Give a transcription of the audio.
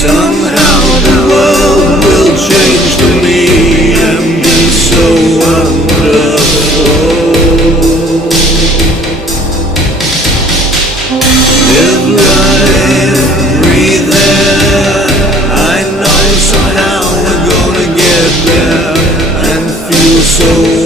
Somehow the world will change for me and be so wonderful. Live life, breathe air. I know somehow we're gonna get there and feel so